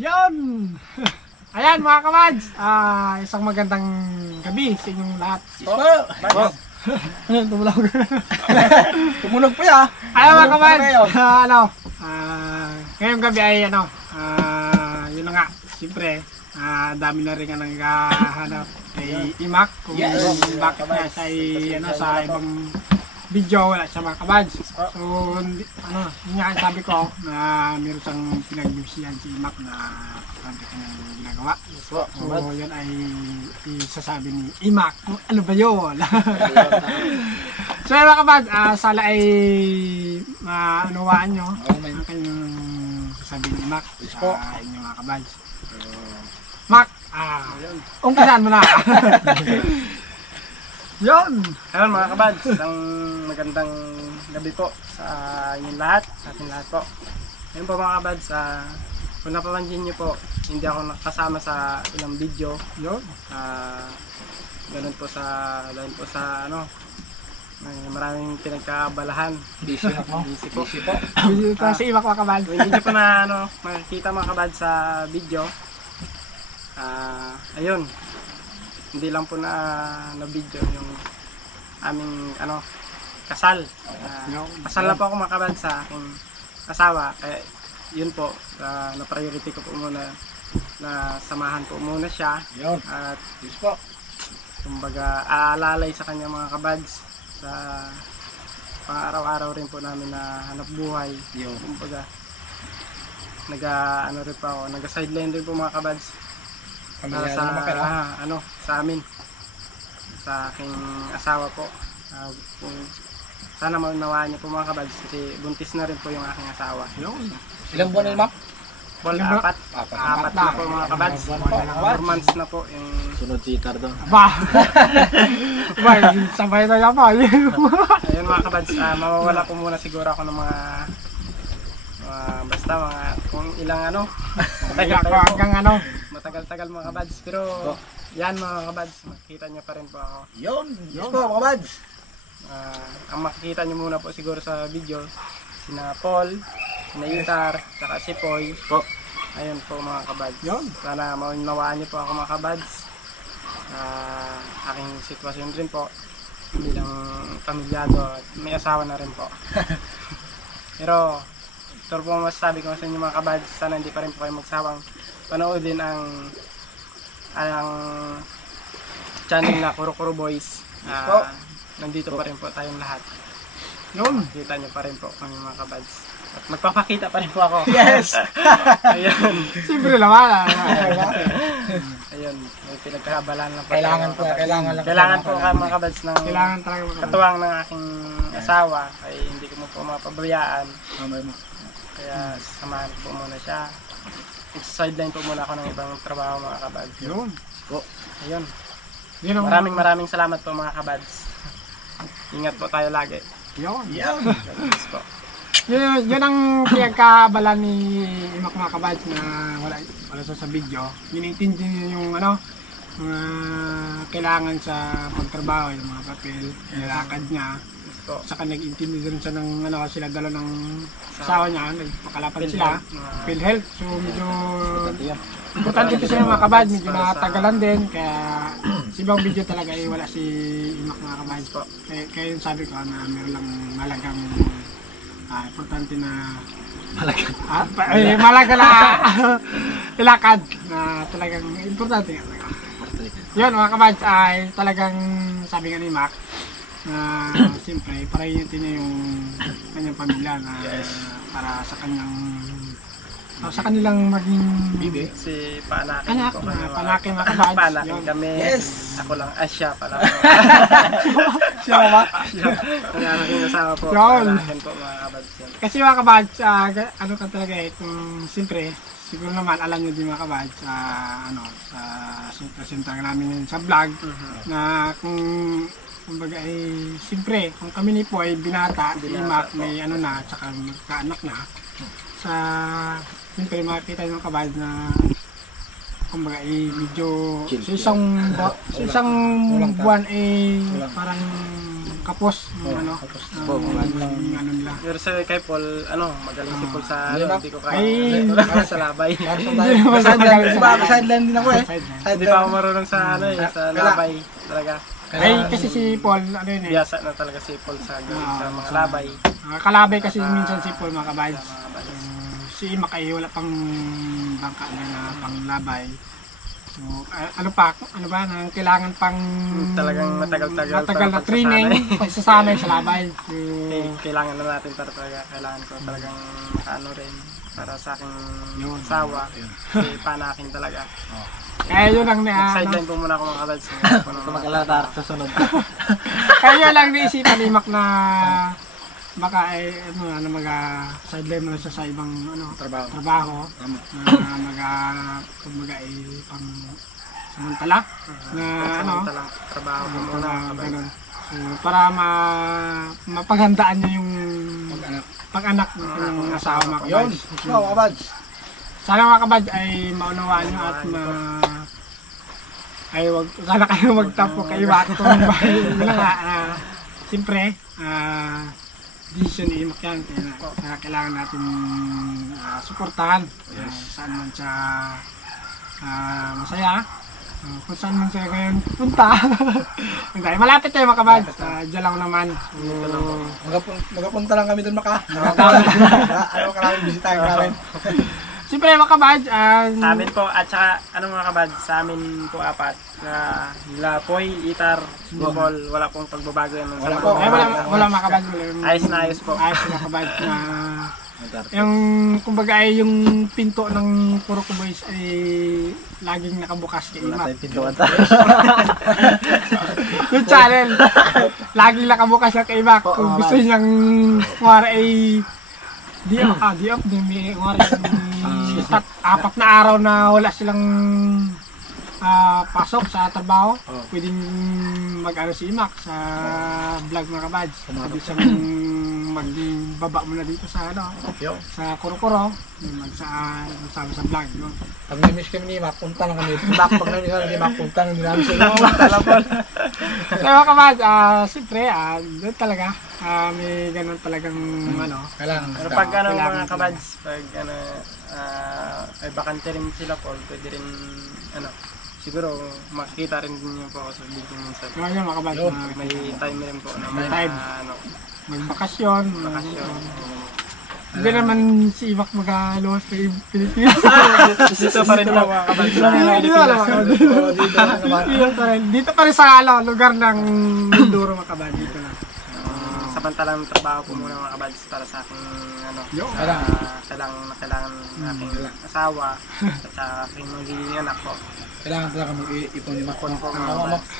Yon! Ayan mga kabads, isang magandang gabi sa inyong lahat. Tumulog. Tumulog pa ya. Ayan mga kabads, ngayong gabi ay yun na nga, siyempre, dami na rin nga naghahanap kay Imak kung bakit na sa sa ibang video wala siya mga kabads. So, yun nga sabi ko na meron siyang pinagbibisihan si Imak na kapante kanyang ginagawa. So, yun ay isasabi ni Imak kung ano ba yun. So, mga kabads, sala ay maunawaan nyo ang kanyang sasabihin ni Imak sa inyong mga kabads. Mak, umpisahan mo na. Yun! Ayun mga kabads, isang magandang gabi po sa inyong lahat, sa ating lahat po. Ayun po mga kabads, kung napapansin nyo po, hindi ako nakasama sa ilang video. Yun! Ganun po sa may maraming pinagkabalahan. Busy po. Busy ito si Imak mga kabads. Kung hindi nyo po na makikita mga kabads sa video, ayun. Hindi lang po na video yung aming kasal. Kasal na po ako mga kabads sa aking asawa. Kaya yun po, na priority ko po muna na samahan po muna siya. At kumbaga aalalay sa kanya mga kabads sa pang-araw-araw rin po namin na hanap buhay. Kumbaga rin po ako, nag-sideline rin po mga kabads. Para sa amin, sa aking asawa po. Sana maunawaan niyo po mga kabads kasi buntis na rin po yung aking asawa. Ilang buwan na Imak? Apat na po mga kabads. 4 months na po yung Sunod si Cardo. Sabay na yan pa. Ayun mga kabads, mawawala po muna siguro ako ng mga kung ilang matagal-tagal mga kabads, pero yan mga kabads, makikita nyo pa rin po ako. Yun po mga kabads. Ang makikita nyo muna po siguro sa video, sina Paul, sina Yutar, saka si Poy. Ayun po mga kabads. Sana maunawaan nyo po ako mga kabads. Aking sitwasyon rin po bilang pamilyado at may asawa na rin po. Pero ito po masasabi ko sa inyo mga kabads, sana hindi pa rin po kayo magsawang panoodin ang channel na Kuro Boys. Nandito pa rin po tayong lahat. Kita nyo pa rin po kami mga kabads. At magpapakita pa rin po ako. Yes! Ayun. Siyempre naman. Ayun. May pinagkakabalan lang po. Kailangan po mga kabads ng katuwang ng aking asawa. Ay hindi ko mo po mapabayaan. Kaya samahan po muna siya. Sideline po muna ako ng ibang trabaho mga kabads. Ayun. Maraming salamat po mga kabads. Ingat po tayo lagi. Yun ang pinagkabala ni Imak mga kabads na wala sa video. Inintindi niyo yung mga kailangan sa pagtrabaho, yung mga papel, nilakad niya. Saka nag-intindi rin siya ng sila dala ng asawa niya, nagpakalapan sila, PhilHealth. So medyo importante ito sila mga kabads, medyo natagalan din. Kaya sa ibang video talaga wala si Imak mga kabads po. Kaya yung sabi ko na meron lang malagang importante na malaga na ilakad na talagang importante nga talaga. Yun mga kabads ay talagang sabi nga ni Mac na siyempre priority niya yung kanyang pamilya na para sa kanilang maging bibi. Si Panakin anak, ko Panakin mga kabads. Panakin kami. Ako lang siya pala. Siya ba? Ang aking asawa po. Panakin po mga kabads. Kasi mga kabads, ka talaga kung siyempre siguro naman alam niyo din mga kabads sa presentang namin sa vlog na kumbaga siyempre kung kami ni po ay binata si Imak may tsaka magkaanak na sa siyempre makikita yung kabads na kumbaga medyo sa isang buwan parang kapos, yung ano, yung ano nila. Pero sa kay Paul, magaling si Paul sa hindi ko Ay, kaya sa labay. Sideline din ako eh. Hindi pa ako marunong sa sa labay talaga. Ay, kasi si Paul, ano yun eh. Biyasa na talaga si Paul sa mga labay. Kalabay kasi minsan si Paul mga kabads. Si Imak ay wala pang bangka na pang labay. So, ano ba, nang kailangan pang talagang matagal na training, pagsasanay sa labay. So, kailangan na natin kailangan ko talagang rin para sa aking asawa. Kasi panakin talaga. Kaya yun lang sideline po muna ako mga kabads. Mag-alatar sa sunod. Kaya yun lang naisipan ni Imak na baka ay sideline mo na siya sa ibang trabaho na kumbaga ay pang samantala na trabaho mo muna ganun. So, para mapaghandaan niya yung pag-anak ng asawa mga kabads. Mga kabads. Sana mga kabads ay maunawaan nyo at sana kayo magtapo kay Imak kung siyempre decision ni Imak yan, kaya kailangan natin suportahan saan man siya masaya, kung saan man siya ngayon punta. Malapit tayo mga kabads, dyan lang naman. Magapunta lang kami doon maka. Ano ka namin bisitahin namin. Siyempre mga kabads, sa amin po at saka mga kabads, sa amin po apat na Lapoy, Itar, Bukol, wala pong pagbabago yan. Wala mga kabads. Ayos na ayos po. Ayos mga kabads na yung kumbaga ay yung pinto ng Kuroko Boys ay laging nakabukas kay Imak. Yung channel, laging nakabukas siya kay Imak. Kung gusto niyang kumara ay apat na araw na wala silang pasok sa trabaho, pwedeng mag-ano si Imak sa vlog mga kabads. Pwede siyang magbaba muna dito sa sa Kurokoro, magsama sa vlog. Pag namiss kami ni Imak, punta lang kami. Pag namiss kami ni Imak, punta lang namin sa iyo. So mga kabads, siyempre, doon talaga, may ganun talagang kailangan. Pero pag mga kabads, pag ay bakante rin sila Paul, pwede rin siguro makikita rin niyo po ako sa video minsan. Ngayon mga kabads, may time rin po na may time. Magbakasyon. Hindi naman si Imak mag-alos sa Pilipinas. Dito pa rin po mga kabads. Dito pa rin sa lugar ng Mindoro mga kabads. Dito lang. Samantalang trabaho po muna mga kabads para sa aking kailangan aking asawa at sa aking magiging anak ko. Kailangan talaga mag-iipon ni Imak.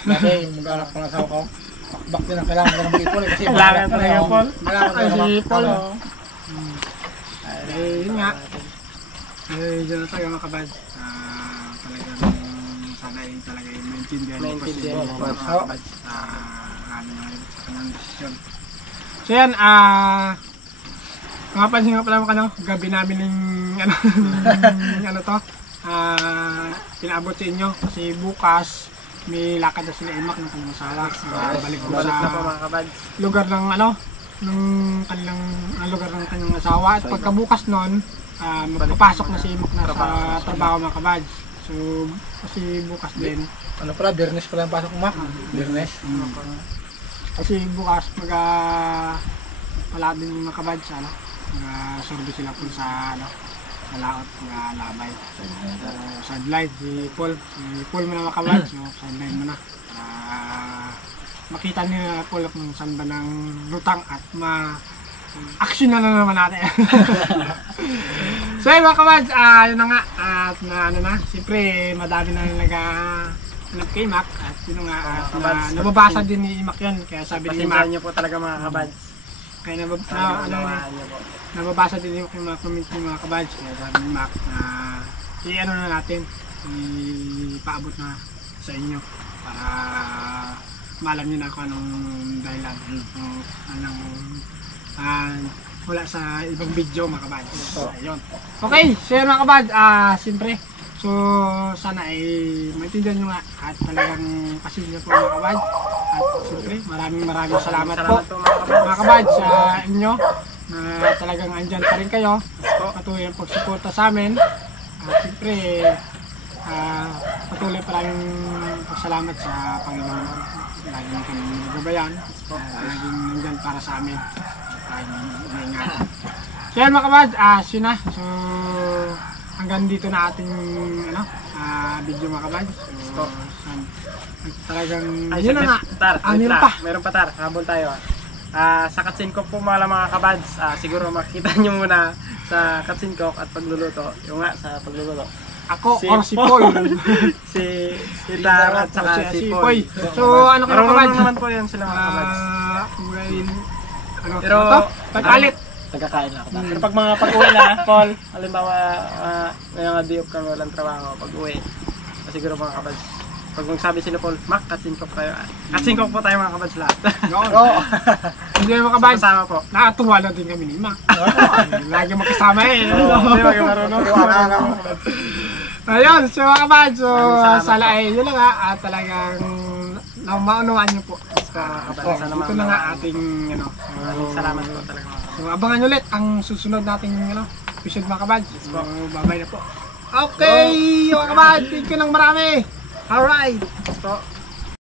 Dati yung mag-anak ko ng asawa ko, bakit din ang kailangan talaga mag-iipon kasi kailangan talaga Paul. Si Paul. Yun nga. Diyan na tayo mga kabads. Talagang sana yung talaga yung maintindihan niyo po si mga kabads sa kanyang desisyon. So yan, mapansin nga pala gabi namin yung pinaabot sa inyo kasi bukas may lakad na sila Imak ng kanyang asawa. Balik na po mga kabads. Lugar ng lugar ng kanyang asawa at pagkabukas nun, magpapasok na si Imak na sa trabaho mga kabads. So, kasi bukas din. Biyernes pala yung pasok mo, Imak? Biyernes? Kasi bukas wala din yung mga kabads, sorbe sila po sa laot, mga labay. Sideline, si Paul mo na mga kabads, sideline mo na. Makita niyo Paul kung saan ba ng lutang at action na naman natin. So yun mga kabads, yun na nga, at siyempre madami na nag-hanap kay Imak at yun nga, nababasa din ni Imak yan, kaya sabi ni Imak. Pasensyahan niyo po talaga mga kabads. Kaya nababasa din yung mga comment ng mga kabads, kaya sabi ni Imak na na natin, ipaabot na sa inyo para malam nyo na kung anong dahilan, wala sa ibang video mga kabads. Ayun. Okay, so yun mga kabads, siyempre So, sana ay maintindihan nyo nga at talagang pasensya po mga kabad. At siyempre, maraming salamat po mga kabad sa inyo na talagang andyan pa rin kayo. Patuloy ang pagsuporta sa amin. At siyempre, patuloy pa rin pagsalamat sa Panginoon. Laging kami nagabayan. Laging nandyan para sa amin. Laging inaingatan. So yan mga kabad, yun na. So, hanggang dito na ating video mga kabad. So, talagang yun na nga. Wait pa. Meron pa tar, habol tayo. Sa Katsincook po mga kabads, siguro makikita nyo muna sa Katsincook at pagluluto. Yung nga sa pagluluto. Ako or si Paul. si Tar at saka si Poy. So ano kayo mga kabad? Naman po yan sila mga kabads. Pero pag-alit. Nagkakain lang ako. Pero pag mga pag-uwi na, Paul, halimbawa may mga diop kami walang trabaho, pag-uwi, siguro mga kabads, pag magsabi sila Paul, Mac, Katsincook tayo. Katsincook po tayo mga kabads lahat. Hindi mga kabads, sama po. nakatuwa na din kami ni Mac. Lagi magkasama eh. Hindi magkamarunong. Ayun, so mga kabads, so sala ay yun lang at talagang maunawaan niyo po. Ito na nga ating Salamat po talaga mga kabads. So abangan nyo ulit ang susunod nating episode mga kabads. So babay na po. Okay mga kabads, thank you ng marami. Alright. So,